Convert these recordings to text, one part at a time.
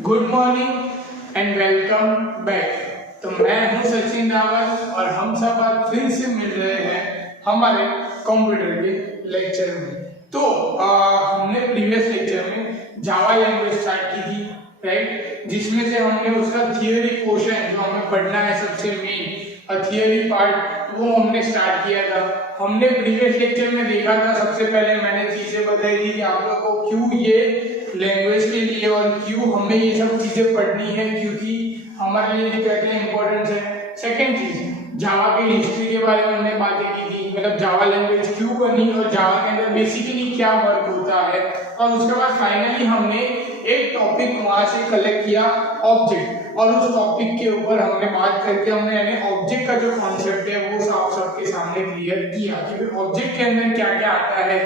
Good morning and welcome back. तो मैं हूं सचिन रावत और हम सब आज फिर से मिल रहे हैं हमारे कंप्यूटर के लेक्चर में। तो हमने प्रीवियस लेक्चर में जावा लैंग्वेज स्टार्ट की थी, राइट, जिसमें से हमने उसका थियरी पोर्शन जो हमें पढ़ना है सबसे मेन थियरी पार्ट वो हमने स्टार्ट किया था। हमने प्रीवियस लेक्चर में देखा था, सबसे पहले मैंने चीजें बताई थी कि आप लोग को क्यों ये लैंग्वेज के लिए और क्यों हमें ये सब चीजें पढ़नी है, क्योंकि हमारे लिए कहते हैं इंपॉर्टेंस है। सेकंड चीज, जावा की हिस्ट्री के बारे में हमने बातें की थी, मतलब जावा लैंग्वेज क्यों बनी और जावा के अंदर बेसिकली क्या वर्क होता है। और उसके बाद फाइनली हमने एक टॉपिक वहां से कलेक्ट किया, ऑब्जेक्ट, और उस टॉपिक के ऊपर हमने बात करके हमने यानी ऑब्जेक्ट का जो कॉन्सेप्ट है वो सबके सामने क्लियर किया कि ऑब्जेक्ट के अंदर क्या क्या आता है।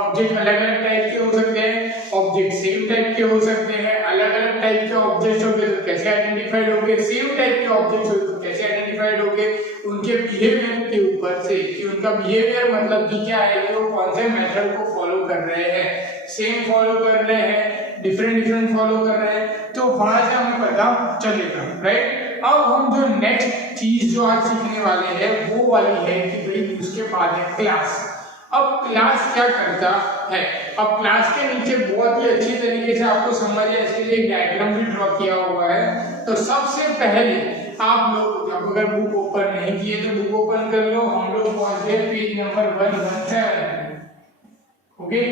ऑब्जेक्ट अलग अलग टाइप के हो सकते हैं, ऑब्जेक्ट सेम टाइप के हो सकते हैं, अलग अलग टाइप के ऑब्जेक्ट्स होंगे तो कैसे आइडेंटिफाइड होंगे, सेम टाइप के ऑब्जेक्ट्स होंगे तो कैसे आइडेंटिफाइड होंगे, उनके बिहेवियर के ऊपर से कि उनका बिहेवियर मतलब कि क्या है, कि वो कौन से मेथड को फॉलो कर रहे हैं, सेम फॉलो कर रहे हैं, डिफरेंट फॉलो कर रहे हैं, तो वहां से हमें पता चलेगा, राइट। अब हम जो नेक्स्ट चीज जो आज सीखने वाले हैं वो वाली है कि भाई उसके बाद है क्लास। अब क्लास क्या करता है, अब क्लास के नीचे बहुत ही अच्छी तरीके से आपको समझ है, इसके लिए एक डायग्राम भी ड्रॉ किया हुआ है। तो सबसे पहले आप लोग अगर बुक ओपन नहीं किए तो बुक ओपन कर लो। हम लोग पहुंचे पेज नंबर 117, ओके।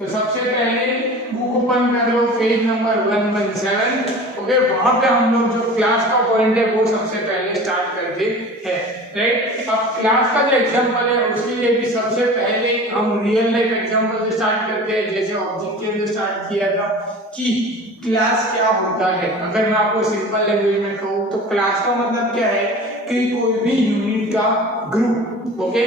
तो सबसे पहले बुक ओपन कर लो, पेज नंबर 117, ओके। वहां पे हम लोग जो क्लास का पॉइंट है वो सबसे पहले स्टार्ट करते हैं, राइट। अब क्लास का जो एग्जांपल है उसके लिए भी सबसे पहले हम रियल लाइफ एग्जांपल से स्टार्ट करते हैं, जैसे ऑब्जेक्ट के अंदर स्टार्ट किया था कि क्लास क्या होता है। अगर मैं आपको सिंपल लैंग्वेज में कहूँ तो क्लास का मतलब क्या है कि कोई भी यूनिट का ग्रुप, ओके।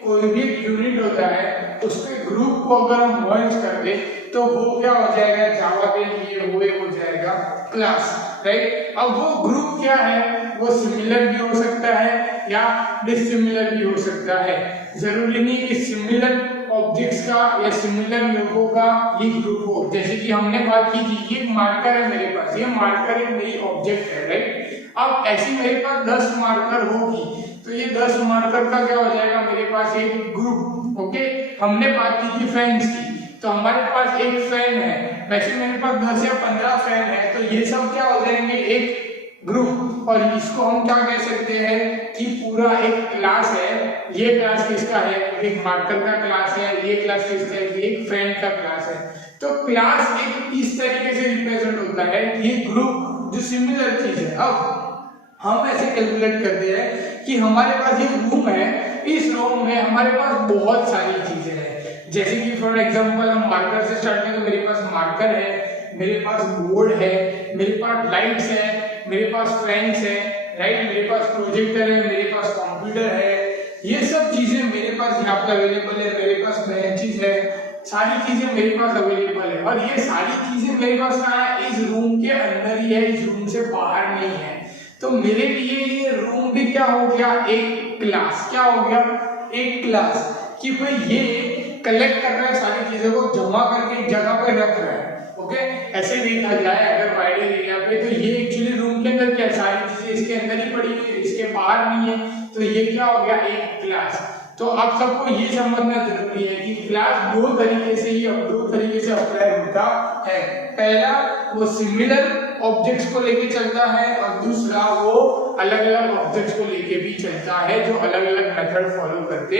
कोई भी यूनिट होता है उसके ग्रुप को अगर हम मर्ज कर दे तो वो क्या हो जाएगा, जावा के लिए वो हो जाएगा क्लास, राइट। अब वो ग्रुप क्या है, वो सिमिलर भी हो सकता है या डिसिमिलर भी हो सकता है। जरूरी नहीं कि सिमिलर ऑब्जेक्ट्स का या सिमिलर लोगों का ये ग्रुप हो। जैसे कि हमने बात की थी, ये मार्कर है मेरे पास, ये मार्कर एक मेरी ऑब्जेक्ट है, राइट। अब ऐसी मेरे पास 10 मार्कर होगी तो ये 10 मार्कर का क्या हो जाएगा, मेरे पास एक ग्रुप, ओके। हमने बात की थी फैंस की, तो हमारे पास एक फैन है, वैसे मेरे पास 10 या 15 फैन है, तो ये सब क्या हो जाएंगे, एक ग्रुप। और इसको हम क्या कह सकते हैं कि पूरा एक क्लास है। ये क्लास किसका है, एक मार्कर का क्लास है, ये क्लास किसका है, एक फैन का क्लास है। तो क्लास एक इस तरीके से रिप्रेजेंट होता है, ये ग्रुप जो सिमिलर चीज है। अब हम ऐसे कैलकुलेट करते हैं कि हमारे पास एक रूम है, इस रूम में हमारे पास बहुत सारी चीजें हैं। जैसे कि फॉर एग्जांपल हम मार्कर से स्टार्ट करें तो मेरे पास मार्कर है, मेरे पास बोर्ड है, मेरे पास लाइट्स है, मेरे पास फैंस है, राइट, मेरे पास प्रोजेक्टर है, मेरे पास कंप्यूटर है। ये सब चीजें मेरे पास यहाँ पे अवेलेबल है, मेरे पास बेंचेस है, सारी चीजें मेरे पास अवेलेबल है। और ये सारी चीजें मेरे पास कहाँ है, इस रूम के अंदर ही है, इस रूम से बाहर नहीं है। तो मेरे लिए ये रूम भी क्या हो गया, एक क्लास। क्या हो गया, एक क्लास, कि भाई ये कलेक्ट कर रहा है सारी चीजों को, जमा करके एक जगह पे रख रहा है, ओके। ऐसे देखा जाए अगर वाइडर एरिया पे तो ये एक्चुअली रूम के अंदर क्या सारी चीजें इसके अंदर ही पड़ी हुई है, इसके बाहर नहीं है, तो ये क्या हो गया, एक क्लास। तो आप सबको ये समझना जरूरी है कि क्लास दो तरीके से अप्लाई होता है। पहला वो सिमिलर ऑब्जेक्ट्स को लेके चलता है और दूसरा वो अलग अलग ऑब्जेक्ट्स को लेके भी चलता है जो अलग अलग मेथड फॉलो करते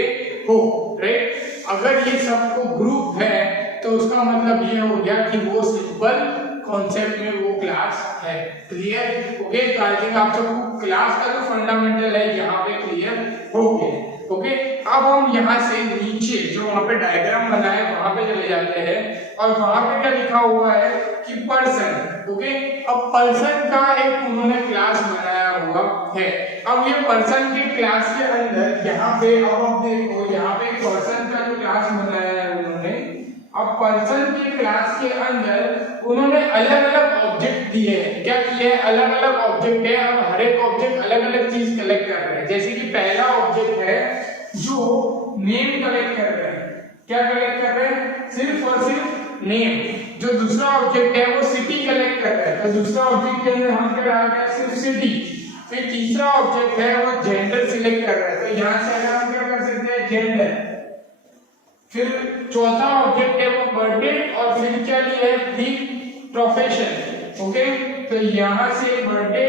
हो, राइट। अगर ये सबको ग्रुप है तो उसका मतलब ये हो गया कि वो सिंपल कॉन्सेप्ट में वो क्लास है। Clear, okay. तो आई थिंक आप सबको क्लास का जो फंडामेंटल है यहाँ पे क्लियर हो गया, ओके। अब हम यहाँ से नीचे जो वहाँ पे डायग्राम बना है वहाँ पे चले जाते हैं और वहाँ पे क्या लिखा हुआ है कि पर्सन, ओके। अब पर्सन का एक उन्होंने क्लास बनाया हुआ है। अब ये पर्सन के क्लास के अंदर यहाँ पे अब आप देखो, यहाँ पे पर्सन का जो क्लास बनाया है उन्होंने, अब पर्सन के क्लास के अंदर उन्होंने अलग अलग ऑब्जेक्ट दिए हैं। क्या किए हैं, अलग अलग ऑब्जेक्ट है और हर एक ऑब्जेक्ट अलग अलग चीज कलेक्ट कर रहे हैं। जैसे कि पहला ऑब्जेक्ट है जो नेम कलेक्ट कर रहे हैं। क्या कलेक्ट कर रहे हैं, सिर्फ और सिर्फ नेम। जो दूसरा ऑब्जेक्ट है वो सिटी कलेक्ट कर रहा है। तो और दूसरा ऑब्जेक्ट के अंदर हम क्या डाल रहे हैं, सिर्फ सिटी। फिर तीसरा ऑब्जेक्ट है वो जेंडर सिलेक्ट कर रहा है, तो यहाँ से अगर हम क्या कर सकते हैं, जेंडर। फिर चौथा ऑब्जेक्ट है वो बर्थडे, और फिर क्या लिया है, फिर प्रोफेशन। ओके, तो यहाँ से बर्थडे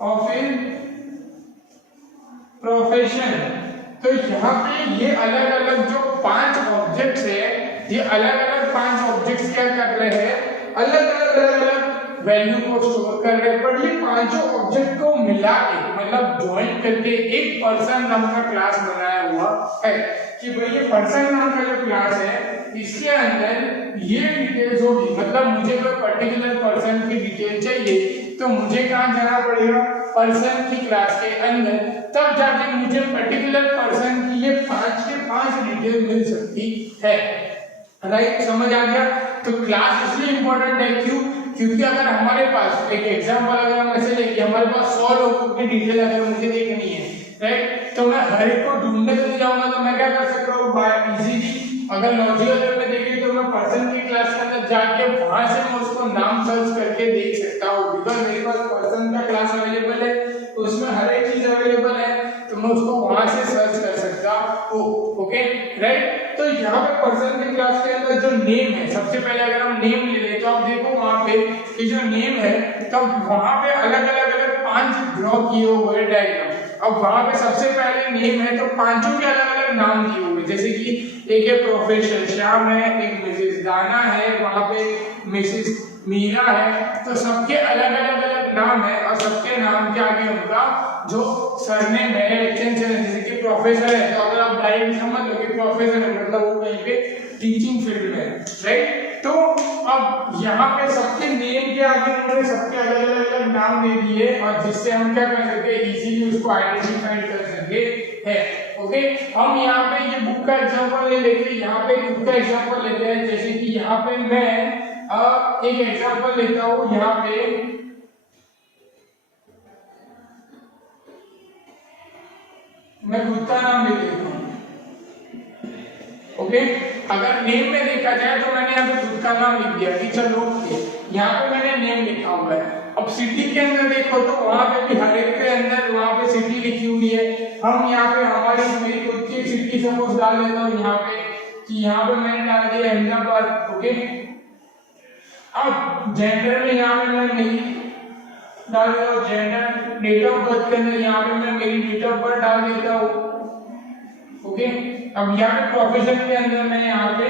और फिर प्रोफेशन। तो यहाँ पे ये अलग अलग जो 5 ऑब्जेक्ट्स है, ये अलग अलग 5 ऑब्जेक्ट्स क्या कर रहे हैं, अलग अलग वैल्यू को स्टोर कर रहे हैं। पर ये पांचों ऑब्जेक्ट को मिला के मतलब ज्वाइन करके एक पर्सन नाम का क्लास बनाया हुआ है कि भाई ये पर्सन नाम का जो क्लास है इसके अंदर ये डिटेल्स होगी। मतलब मुझे कोई पर्टिकुलर पर्सन की डिटेल चाहिए तो मुझे कहाँ जाना पड़ेगा, पर्सन की क्लास के अंदर, तब जाके मुझे पर्टिकुलर पर्सन की ये 5 के 5 डिटेल मिल सकती है। राइट, समझ आ गया। तो क्लास इसलिए इंपॉर्टेंट है, क्यों, क्योंकि अगर हमारे पास एक एग्जांपल अगर हम ऐसे लेके हमारे पास 100 लोगों की डिटेल अगर मुझे देखनी है, राइट, तो मैं हर एक को ढूंढने नहीं जाऊंगा, तो मैं क्या कर सकता हूँ, बाय इजीली अगर लॉजिकल में देखें तो मैं पर्सन की क्लास के अंदर जाके वहां से मैं उसको नाम सर्च करके देख सकता हूँ। बिकॉज मेरे पास पर्सन का क्लास अवेलेबल है, तो उसमें हर एक चीज अवेलेबल है, तो मैं उसको वहां से सर्च कर सकता हूँ। Okay, right. तो यहाँ पे पर्सन की क्लास के अंदर जो नेम है, सबसे पहले अगर हम नेम ले लें तो आप देखो वहां पे कि जो नेम है, तब वहां पे अलग अलग 5 ड्रॉ किए हुए डायग्राम। अब वहां पे सबसे पहले नेम है तो पांचों के अलग अलग नाम दिए हुए, जैसे कि एक है प्रोफेसर श्याम है, एक मिसेस दाना है, वहां पे मिसेस मीरा है, तो सबके अलग अलग नाम है और सबके नाम के आगे उनका जो सरनेम है, एक्सटेंशन है। जैसे कि प्रोफेसर है तो अगर आप डायरेक्ट समझ लो कि प्रोफेसर है मतलब वो कहीं पे टीचिंग फील्ड में है, राइट। तो अब यहाँ पे सबके नेम के आगे उन्होंने सबके अलग अलग नाम दे दिए और जिससे हम क्या कर सकते हैं, इजीली उसको आइडेंटिफाई कर सकते हैं। ओके, हम यहाँ पे ये बुक का एग्जांपल ले लेते हैं, यहाँ पे बुक का एग्जांपल लेते हैं। जैसे कि यहाँ पे मैं एक एग्जांपल लेता हूँ, यहाँ पे मैं खुद का नाम ले लेता हूँ। ओके, अगर नेम में देखा जाए तो मैंने यहाँ पे खुद का नाम लिख दिया कि चलो यहाँ पे मैंने नेम लिखा हुआ है। अब सिटी के अंदर देखो तो वहां पे भी हर एक के अंदर वहां पे सिटी लिखी हुई है। हम यहाँ पे हमारी मेरी खुद की सिटी सपोज डाल लेता हूँ यहाँ पे कि यहाँ पे मैंने डाल दिया अहमदाबाद। ओके, अब जेंडर में यहाँ पे मैं मेरी डाल देता हूँ जेंडर, डेट ऑफ बर्थ के अंदर यहाँ पे मैं मेरी डेट ऑफ बर्थ डाल देता हूँ। ओके, अब यहाँ पे प्रोफेशन के अंदर मैं यहाँ पे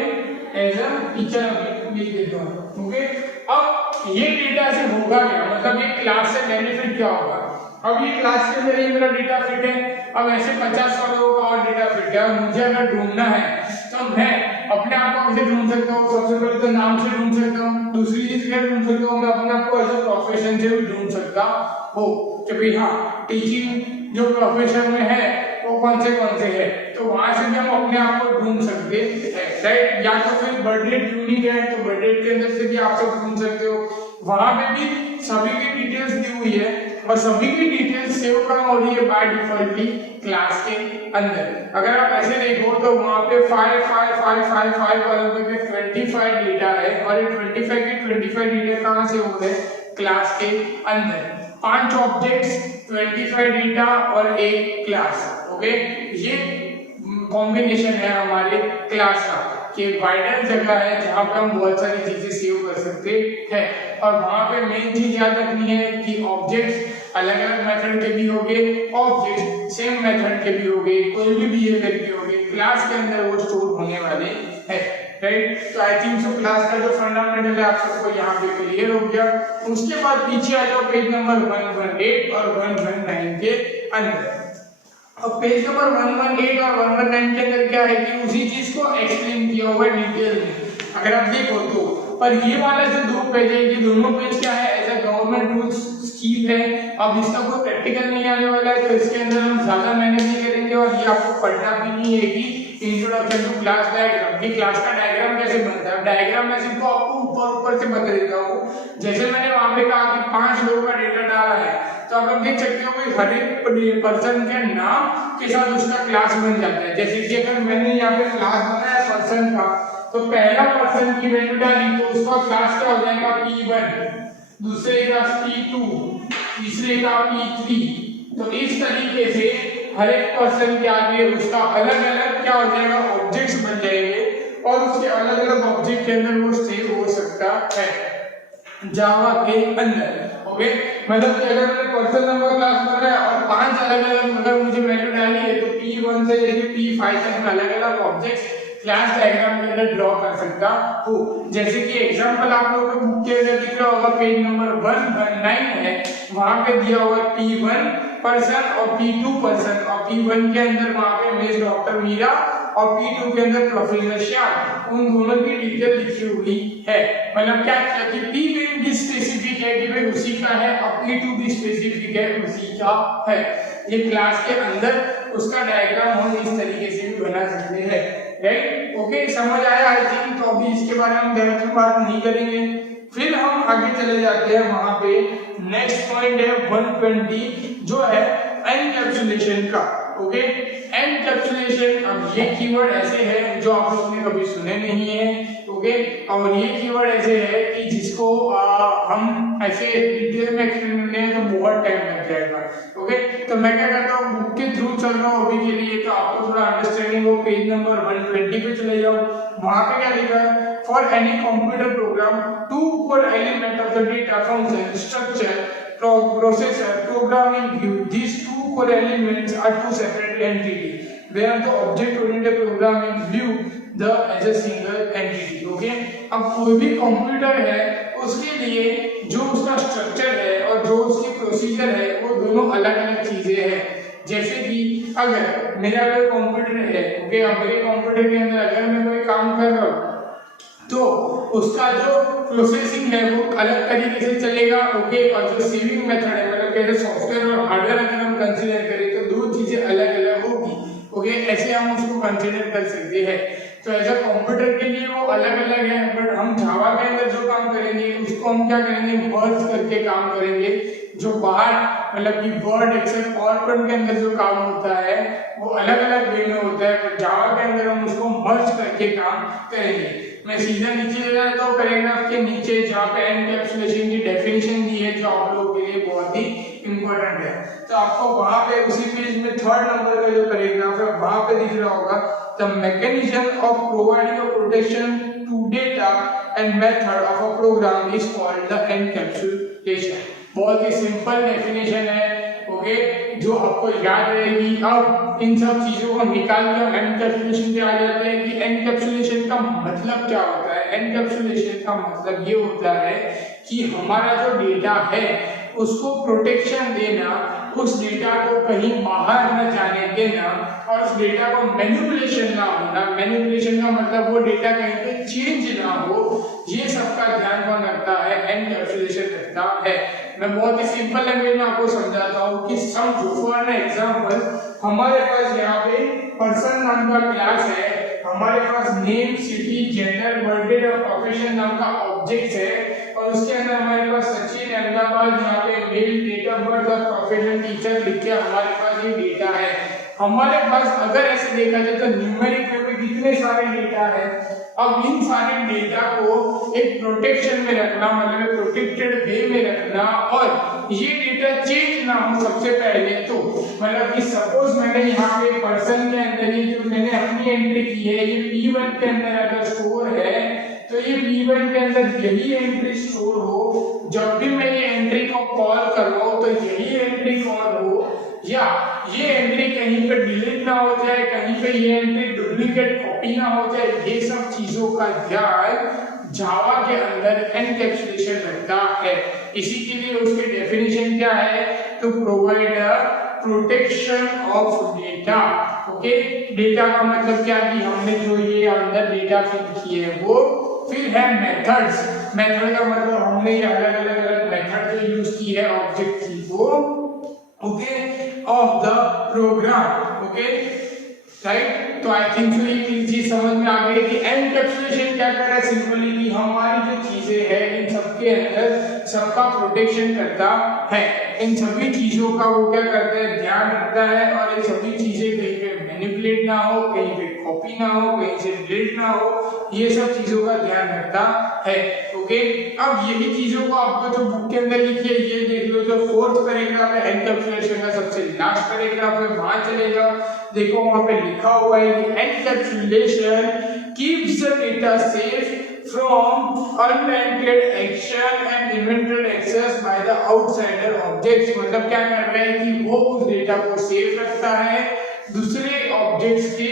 एज अ टीचर लिख देता हूँ। ओके, अब ये डेटा से होगा क्या, मतलब ये क्लास से बेनिफिट क्या होगा। अब ये क्लास के अंदर ये मेरा डेटा फिट है, अब ऐसे 50 लोगों का और डेटा फिट है। अब मुझे अगर ढूंढना है तो मैं अपने आप को कैसे ढूंढ सकता हूँ, सबसे पहले तो नाम से ढूंढ सकता हूँ, दूसरी चीज क्या ढूंढ सकता हूँ, मैं अपने आप को एज अ प्रोफेशन से भी ढूंढ सकता हूँ कि भाई हाँ टीचिंग जो प्रोफेशन में है वो कौन से है, तो वहां से भी हम अपने आप को ढूंढ सकते हैं, राइट। या तो फिर बर्थडे यूनिक है तो बर्थडे के अंदर से भी आप सब ढूंढ सकते हो, वहां पे भी सभी की डिटेल्स दी हुई है और सभी की डिटेल्स सेव कहाँ हो रही है, बाय डिफॉल्टली क्लास के अंदर। अगर आप ऐसे देखो तो वहां पे 5 5 5 5 5 और 25 डेटा है और ये 25 के 25 डेटा कहाँ से हो रहे हैं, क्लास के अंदर। 5 ऑब्जेक्ट्स, 25 डेटा और एक क्लास। ओके, ये कॉम्बिनेशन है हमारे क्लास का कि वाइडर जगह है जहां पे हम बहुत सारी चीजें सेव कर सकते हैं। और वहां पे मेन चीज याद रखनी है कि ऑब्जेक्ट्स अलग अलग मेथड के भी होंगे, ऑब्जेक्ट सेम मेथड के भी होंगे, कोई भी बिहेवियर के होंगे, क्लास के अंदर वो स्टोर होने वाले हैं, राइट। तो आई थिंक सो क्लास का जो फंडामेंटल है आप सबको यहाँ पे क्लियर हो गया। उसके बाद पीछे आ जाओ पेज नंबर 118 और 119 के अंदर। अब पेज नंबर 118 और 119 के अंदर क्या है कि उसी चीज को एक्सप्लेन किया हुआ है डिटेल में, अगर आप देखो तो। पर ये वाला जो 2 पेज है, ये दोनों पेज क्या है, as a government rules scheme है। अब इसका कोई प्रैक्टिकल नहीं आने वाला है तो इसके अंदर हम ज्यादा मेहनत नहीं करेंगे और ये आपको पढ़ना भी नहीं है कि इंट्रोडक्शन टू क्लास डायग्राम, कि क्लास का डायग्राम कैसे बनता है। डायग्राम मैं सिर्फ आपको ऊपर से बता देता हूँ। जैसे मैंने वहां पे कहा कि 5 लोगों का डेटा डाला है, तो आप लोग देख सकते हो कि हर एक पर्सन के नाम के साथ उसका क्लास बन जाता है। जैसे कि अगर मैंने यहाँ पे क्लास बनाया पर्सन का, तो पहला पर्सन की वैल्यू डाली तो उसका क्लास क्या हो जाएगा, P1, दूसरे का P2, तीसरे का P3। तो इस तरीके से हर एक पर्सन के आगे उसका अलग अलग क्या हो जाएगा, ऑब्जेक्ट्स बन जाएंगे और उसके अलग अलग ऑब्जेक्ट के अंदर वो सेव हो सकता है जावा के अंदर। ओके, मतलब कि अगर मैंने पर्सन नंबर क्लास बनाया है और 5 अलग अलग अगर मुझे वैल्यू डाली है तो P1 से लेके P5 तक में अलग अलग ऑब्जेक्ट्स क्लास डायग्राम के अंदर ड्रॉ कर सकता हूँ। जैसे कि एग्जांपल आप लोगों को बुक के अंदर दिख रहा होगा, पेज नंबर 119 है, वहां पे दिया हुआ P1 पर्सन और P2 पर्सन, और P1 के अंदर वहां पे मिस डॉक्टर मीरा और P2 के अंदर प्रोफेसर श्याम, उन दोनों की डिटेल लिखी हुई है। मतलब क्या किया कि P1 भी स्पेसिफिक है कि भाई उसी का है और P2 भी स्पेसिफिक है उसी का है। ये क्लास के अंदर उसका डायग्राम हम इस तरीके से भी बना सकते हैं, राइट। ओके, समझ आया आई थिंक। तो अभी इसके बारे में हम ज़्यादा बात नहीं करेंगे। फिर हम आगे चले जाते हैं, वहां पे नेक्स्ट पॉइंट है 120 जो है एनकैप्सुलेशन का। ओके, एनकैप्सुलेशन, अब ये कीवर्ड ऐसे है जो आप लोगों ने कभी सुने नहीं है। ओके, और ये कीवर्ड ऐसे है कि जिसको हम ऐसे डिटेल में एक्सप्लेन करने में तो बहुत टाइम लग जाएगा। ओके, तो मैं क्या करता हूँ, बुक के थ्रू चल रहा हूँ अभी के लिए, तो आपको थोड़ा अंडरस्टैंडिंग हो। पेज नंबर 120 पे चले जाओ, वहां पे क्या लिखा है, for any computer program to core element of the data function structure processor programming view, these two core elements are two separate entities where the object oriented programming view the as a single entity। okay, अब कोई भी computer है उसके लिए जो उसका structure है और जो उसकी प्रोसीजर है वो दोनों अलग अलग चीजें हैं। जैसे कि अगर मेरा कोई कंप्यूटर है, ओके, अब मेरे कंप्यूटर के अंदर अगर मैं कोई काम कर रहा हूँ तो उसका जो प्रोसेसिंग है वो अलग तरीके से चलेगा। ओके, और जो सेविंग मेथड है, मतलब कहते सॉफ्टवेयर और हार्डवेयर अगर हम कंसीडर करें तो दो चीजें अलग अलग होगी। ओके, ऐसे हम उसको कंसीडर कर सकते हैं। तो एज अ कंप्यूटर के लिए वो अलग अलग है, बट हम जावा के अंदर जो काम करेंगे उसको हम क्या करेंगे, मर्ज करके काम करेंगे। जो बाहर मतलब कि वर्ड, एक्सेल, पावरपॉइंट के अंदर जो काम होता है वो अलग अलग वे में होता है, पर जावा के अंदर हम उसको मर्ज करके काम करेंगे। मैं सीधा नीचे ले जाता हूँ, पैराग्राफ के नीचे जहाँ पे एनकैप्सुलेशन की डेफिनेशन दी है जो आप लोगों के लिए बहुत ही इंपॉर्टेंट है। तो आपको वहां पे उसी पेज में 3rd नंबर का जो पैराग्राफ है वहां पे दिख रहा होगा, the mechanism of providing a protection to data and method of a program is called the encapsulation. बहुत ही सिंपल डेफिनेशन है, ओके, जो आपको याद रहेगी। अब इन सब चीजों को निकाल के हम एनकैप्सुलेशन पे आ जाते हैं कि एनकैप्सुलेशन का मतलब क्या होता है। एनकैप्सुलेशन का मतलब ये होता है कि हमारा जो डेटा है उसको प्रोटेक्शन देना, उस डेटा को कहीं बाहर न जाने देना और उस डेटा को मैनिपुलेशन ना होना। मैनिपुलेशन का मतलब वो डेटा कहीं पे चेंज ना हो, ये सबका ध्यान कौन रखता है, एनकैप्सुलेशन रखता है। मैं बहुत ही सिंपल लैंग्वेज में आपको समझाता हूँ कि समझो फॉर एग्जांपल, हमारे पास यहाँ पे पर्सन नाम का क्लास है, हमारे पास नेम, सिटी, जेंडर, बर्थडे और प्रोफेशन नाम का ऑब्जेक्ट है, और उसके अंदर हमारे पास सचिन अहमदाबाद यहाँ पे मेल, डेट ऑफ बर्थ और प्रोफेशन टीचर लिख के हमारे पास ये डेटा है। हमारे पास अगर ऐसे देखा जाए तो न्यूमेरिक में कितने सारे डेटा है। अब इन सारे डेटा को एक प्रोटेक्शन में रखना, मतलब प्रोटेक्टेड वे में रखना, और ये डेटा चेंज ना हो सबसे पहले तो, मतलब कि सपोज मैंने यहाँ पे पर्सन के अंदर ये जो मैंने अपनी एंट्री की है ये P1 के अंदर अगर स्टोर है तो ये P1 के अंदर यही एंट्री स्टोर हो, जब भी मैं ये एंट्री को कॉल करवाऊं तो यही एंट्री कॉल हो, या ये एंट्री कहीं पे डिलीट ना हो जाए, कहीं पे ये एंट्री डुप्लीकेट कॉपी ना हो जाए, ये सब चीजों का ध्यान जावा के अंदर एनकैप्सुलेशन रखता है। इसी के लिए उसकी डेफिनेशन क्या है, to provide a protection of data. Okay, data का मतलब क्या कि हमने जो ये अंदर डेटा फिल किए है वो, फिर है मेथड्स। मेथड का मतलब हमने ये अलग अलग मेथड जो यूज की है ऑब्जेक्ट की वो, okay, of the program. Okay, right. तो आई थिंक सो ये चीज समझ में आ गई कि एनकैप्सुलेशन क्या कर रहा है, सिंपली कि हमारी जो चीजें हैं इन सबके अंदर सबका प्रोटेक्शन करता है। इन सभी चीजों का वो क्या करता है, ध्यान रखता है, और ये सभी चीजें कहीं पे मैनिपुलेट ना हो, कहीं पे कॉपी ना हो, कहीं से डिलीट ना हो, ये सब चीजों का ध्यान रखता है। ओके, ओके, अब यही चीजों को आपको जो बुक के अंदर लिखी है ये देख लो, जो फोर्थ पैराग्राफ है एनकैप्सुलेशन का सबसे लास्ट पैराग्राफ है, वहां चले जाओ, देखो वहां पे लिखा हुआ है कि encapsulation keeps the data safe from unwanted action and invented access by the outsider objects। मतलब क्या कर रहा है कि वो उस डेटा को सेफ रखता है दूसरे ऑब्जेक्ट्स के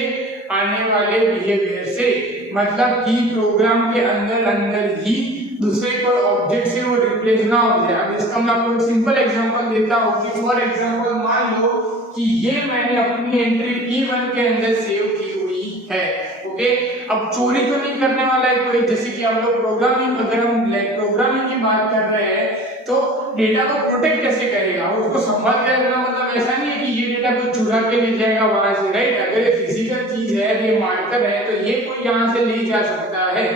आने वाले बिहेवियर से, मतलब कि प्रोग्राम के अंदर ही दूसरे कोई ऑब्जेक्ट से वो रिप्लेस ना हो जाए। अब इसका मैं आपको एक सिंपल एग्जांपल देता हूँ कि फॉर एग्जांपल मान लो कि ये मैंने अपनी एंट्री P1 के अंदर सेव की हुई है, ओके। अब चोरी तो नहीं करने वाला है कोई, जैसे कि हम लोग प्रोग्रामिंग, अगर हम प्रोग्रामिंग की बात कर रहे हैं तो डेटा को प्रोटेक्ट कैसे करेगा, उसको संभाल के रखना, मतलब ऐसा नहीं है कि ये डेटा को चुरा के ले जाएगा वहां से, राइट। अगर ये फिजिकल चीज है, ये मार्कर है, तो ये कोई यहाँ से ले जा सकता है,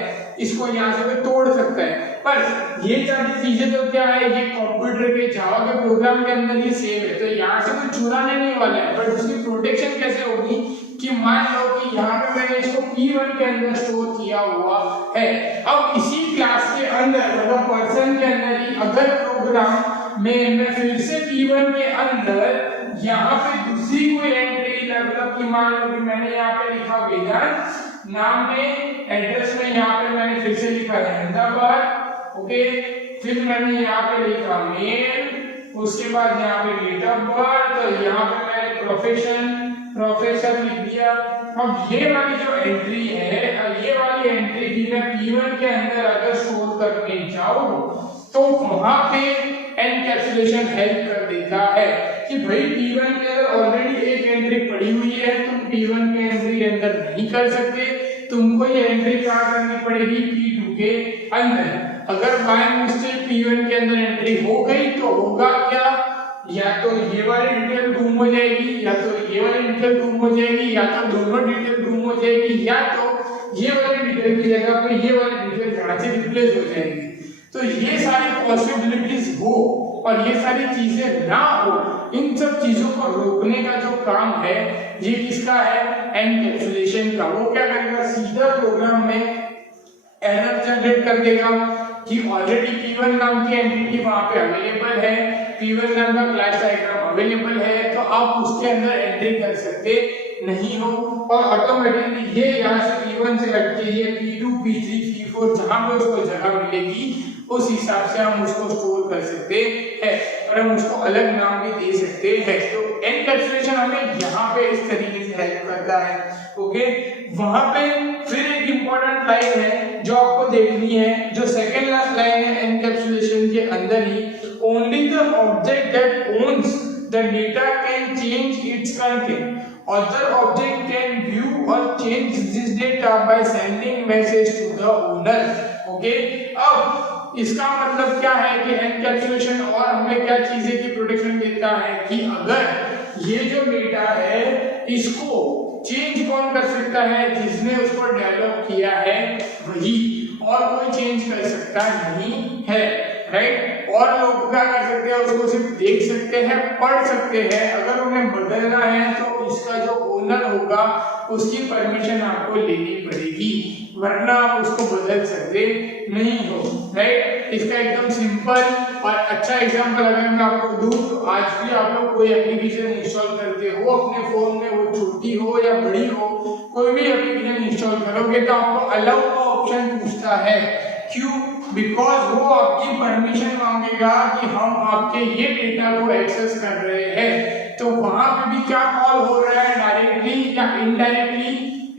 इसको यहाँ से कोई तोड़ सकता है, पर ये सारी चीजें तो क्या है, ये कंप्यूटर के जावा के प्रोग्राम के अंदर ही सेव है, तो यहाँ से कोई चुराने नहीं वाला है। बट उसकी प्रोटेक्शन कैसे होगी कि मान लो कि यहाँ पे मैंने इसको P1 के अंदर स्टोर किया हुआ है, अब इसी क्लास के अंदर मतलब पर्सन के अंदर ही अगर प्रोग्राम में मैं फिर से P1 के अंदर यहाँ पे दूसरी कोई एंट्री, मतलब कि मान लो कि मैंने यहाँ पे लिखा वेदांत नाम में, एड्रेस में यहाँ पे मैंने फिर से लिखा अहमदाबाद, ओके, फिर मैंने यहाँ पे लिखा मेल, उसके बाद यहाँ पे डेट ऑफ बर्थ, तो यहाँ पे मैंने प्रोफेसर लिख दिया। अब ये वाली जो एंट्री है, ये वाली एंट्री भी मैं P1 के अंदर अगर स्टोर करने जाऊं तो वहां पे एनकैप्सुलेशन हेल्प कर देता है कि भाई P1 के अंदर ऑलरेडी एक एंट्री पड़ी हुई है, तुम P1 के एंट्री के अंदर नहीं कर सकते, तुमको ये एंट्री कहाँ करनी पड़ेगी, P2 के अंदर। अगर बाय मिस्टेक P1 के अंदर एंट्री हो गई तो होगा क्या, या तो ये वाली डिटेल गुम हो जाएगी, या तो ये वाली डिटेल गुम हो जाएगी, या तो दोनों डिटेल गुम हो जाएगी, या तो ये वाली डिटेल की जगह पे ये वाली डिटेल जहाँ से रिप्लेस हो जाएगी। तो ये सारी पॉसिबिलिटीज हो और ये सारी चीजें ना हो, इन सब चीजों को रोकने का जो काम है ये किसका है, एनकैप्सुलेशन का। वो क्या करेगा, सीधा प्रोग्राम में एरर जनरेट कर देगा कि ऑलरेडी P1 नाम की एंटिटी वहां पे अवेलेबल है, P1 नाम का क्लास डायग्राम अवेलेबल है, तो आप उसके अंदर एंट्री कर सकते नहीं हो, और ऑटोमेटिकली ये यहाँ से P1 से हटके ये P2, P3, P4 जहां पे उसको जगह मिलेगी उस हिसाब से हम उसको स्टोर कर सकते हैं, और हम उसको अलग नाम भी दे सकते हैं। तो एनकैप्सुलेशन हमें यहाँ पे इस तरीके से हेल्प करता है, ओके। वहां पे फिर एक इंपॉर्टेंट लाइन है जो आपको देखनी है, जो सेकंड लास्ट लाइन है एनकैप्सुलेशन के अंदर ही, only the object that owns the data can change its content, other object can view or change this data by sending message to the owner, okay। अब इसका मतलब क्या है कि एनकैप्सुलेशन और हमें क्या चीजें की प्रोटेक्शन देता है कि अगर ये जो डेटा है इसको चेंज कौन कर सकता है, जिसने उसको डेवलप किया है वही, और कोई चेंज कर सकता नहीं है, राइट। और लोग क्या कर सकते हैं, उसको सिर्फ देख सकते हैं, पढ़ सकते हैं, अगर उन्हें बदलना है तो इसका जो ओनर होगा उसकी परमिशन आपको लेनी पड़ेगी, वरना आप उसको बदल सकते नहीं हो, राइट। इसका एकदम सिंपल और अच्छा एग्जांपल अगर मैं आपको दूं तो आज भी आप लोग कोई एप्लीकेशन इंस्टॉल करते हो अपने फोन में, वो छोटी हो या बड़ी हो, कोई भी एप्लीकेशन इंस्टॉल करोगे तो आपको अलाउ का ऑप्शन पूछता है, क्यों, बिकॉज वो आपकी परमिशन मांगेगा कि हम आपके ये डेटा को एक्सेस कर रहे हैं, तो वहां पे भी क्या कॉल हो रहा है, डायरेक्टली या इनडायरेक्टली,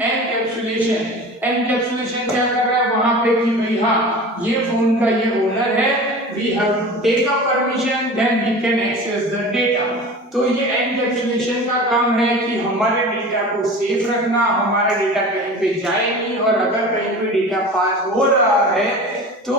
एनकैप्सुलेशन। एनकैप्सुलेशन क्या कर रहा है वहां पे कि भाई हाँ ये फोन का ये ओनर है, we have to take a permission then we can access the data. तो ये एनकैप्सुलेशन का काम है कि हमारे डेटा को सेफ रखना, हमारा डेटा कहीं पे जाए नहीं, और अगर कहीं पे डेटा पास हो रहा है तो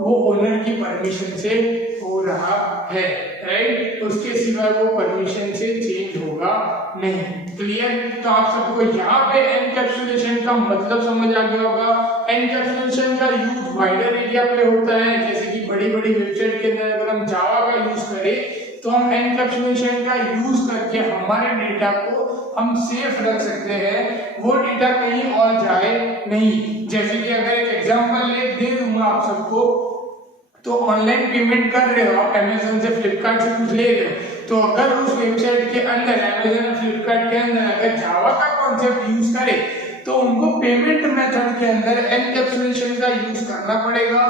वो ओनर की परमिशन से हो रहा है, राइट, उसके सिवा वो परमिशन से चेंज होगा नहीं। क्लियर। तो आप सबको यहाँ पे एनकैप्सुलेशन का मतलब समझ आ गया होगा। एनकैप्सुलेशन का यूज वाइडर एरिया पे होता है, जैसे कि बड़ी बड़ी वेबसाइट के अंदर अगर हम जावा का यूज करें तो हम एनकैप्सुलेशन का यूज करके हमारे डेटा को हम सेफ रख सकते हैं, वो डेटा कहीं और जाए नहीं। जैसे कि अगर एक एग्जांपल दे दूं मैं आप सबको, तो ऑनलाइन पेमेंट कर रहे हो आप अमेज़न से, फ्लिपकार्ट से कुछ ले रहे हो, तो अगर उस वेबसाइट के अंदर अमेज़न और फ्लिपकार्ट के अंदर अगर जावा का कॉन्सेप्ट यूज करे तो उनको पेमेंट मेथड के अंदर एनकैप्सुलेशन का यूज करना पड़ेगा।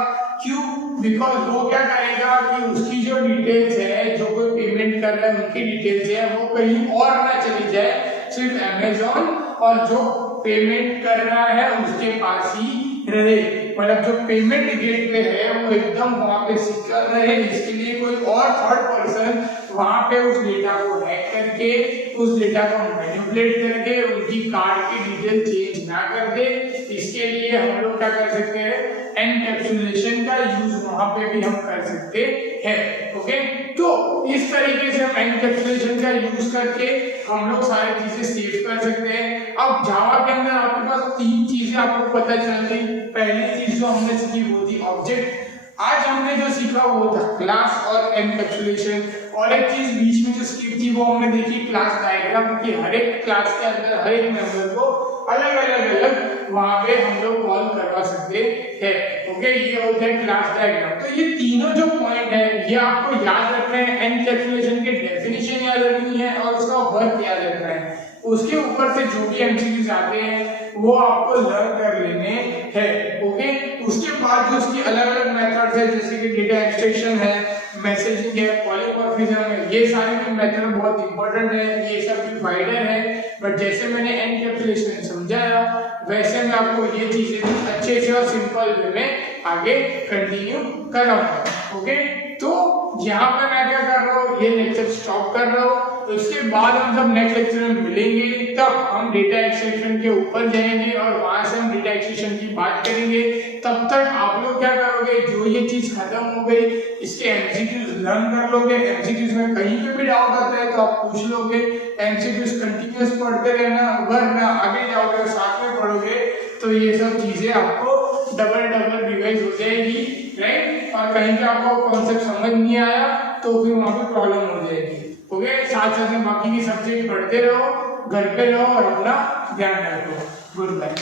क्यों? बिकॉज वो क्या करेगा कि उसकी जो डिटेल्स है, जो कोई पेमेंट कर रहा है उनकी डिटेल्स है, वो कहीं और ना चली जाए, सिर्फ अमेज़न और जो पेमेंट कर रहा है उसके पास ही रहे। मतलब जो पेमेंट गेटवे है वो एकदम वहां पे सिक्योर रहे, इसके लिए कोई और थर्ड पर्सन वहां पे उस डेटा को हैक करके, उस डेटा को मैनिपुलेट करके उनकी कार्ड की डिटेल चेंज ना कर दे। इसके लिए हम लोग क्या कर सकते हैं, एनकैप्सुलेशन का यूज वहां पे भी हम कर सकते हैं। ओके, तो इस तरीके से हम एनकैप्सुलेशन का यूज करके हम लोग सारी चीजें सेव कर सकते हैं। अब जावा के अंदर आपके पास तीन चीजें आपको पता चल गई। पहली चीज जो हमने सीखी वो थी ऑब्जेक्ट, आज हमने जो सीखा वो था क्लास और एनकैप्सुलेशन, और एक चीज बीच में जो स्किप थी वो हमने देखी क्लास डायग्राम की। हर एक क्लास के अंदर हर एक मेंबर को अलग वहां पे हम लोग कॉल करवा सकते हैं। ओके, ये होता है क्लास डायग्राम। तो ये तीनों जो पॉइंट है ये आपको याद रखना है, एनकैप्सुलेशन के डेफिनेशन याद रखनी है और उसका वर्क याद रखना है। उसके ऊपर से जो भी एमसीक्यूज आते हैं वो आपको लर्न कर लेने हैं। ओके, उसके बाद जो उसकी अलग अलग मेथड्स है, जैसे कि डेटा एक्सट्रैक्शन है, मैसेजिंग है, पॉलीमॉर्फिज्म है, ये सारे भी मेथड बहुत इंपॉर्टेंट है, ये सब भी वाइडर है। बट जैसे मैंने एनकैप्सुलेशन समझाया वैसे मैं आपको ये चीजें अच्छे से और सिंपल वे में आगे कंटिन्यू कराऊंगा। ओके, तो यहाँ पे मैं क्या कर रहा हूँ, ये लेक्चर स्टॉप कर रहा हूँ। तो इसके बाद हम जब नेक्स्ट लेक्चर में मिलेंगे तब हम डेटा एक्सट्रैक्शन के ऊपर जाएंगे और वहां से हम डेटा एक्सट्रैक्शन की बात करेंगे। तब तक आप लोग क्या करोगे, जो ये चीज खत्म हो गई इसके एमसीक्यूज लर्न कर लोगे। एमसीक्यूज में कहीं पे भी डाउट आता है तो आप पूछ लोगे। एमसीक्यूज कंटिन्यूअस पढ़ते रहना, वरना आगे जाओगे साथ में पढ़ोगे तो ये सब चीजें आपको डबल रिवाइज हो जाएगी, राइट। और कहीं पे आपको कॉन्सेप्ट समझ नहीं आया तो फिर वहां पे प्रॉब्लम हो जाएगी। ओके, साथ साथ में बाकी की सब्जेक्ट पढ़ते रहो, घर पे रहो और अपना ध्यान रखो। Good bye.